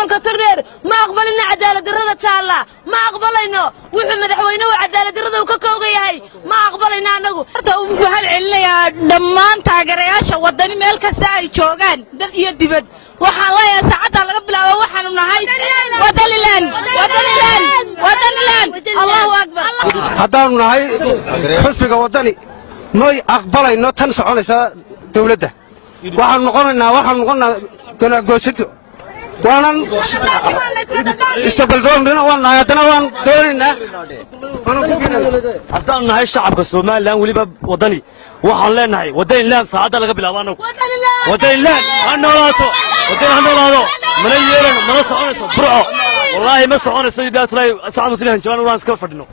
gobolka Togdheer ma aqbalina cadaalad darrada taala ma aqbalayno wuxuu madaxweynuhu cadaalad darrada uu ka koogayahay ma aqbalayna anagu horta uu waxaan celinayaa dhammaan taageerayaasha wadani meel kasta ay joogaan dal iyo dibad waxaan leeyahay saacada laga bilaabo waxaanu nahay wadaniland Allahu akbar haddaanu nahay xisbiga wadani may aqbalayno tan soconaysa dawladda waxaan noqonaynaa goosito waanan istabaldoognina waan nahay haddana waan doonaynaa haddaan nahay shacabka Soomaaliland waliba wadani waxaan leenahay wadaniland saacada laga bilaabo anagu wadaniland aan noolaato mana yeelan mana soconayso burco wallahi ma soconayso bilaad saacad muslihan jawaan waan iska fadhino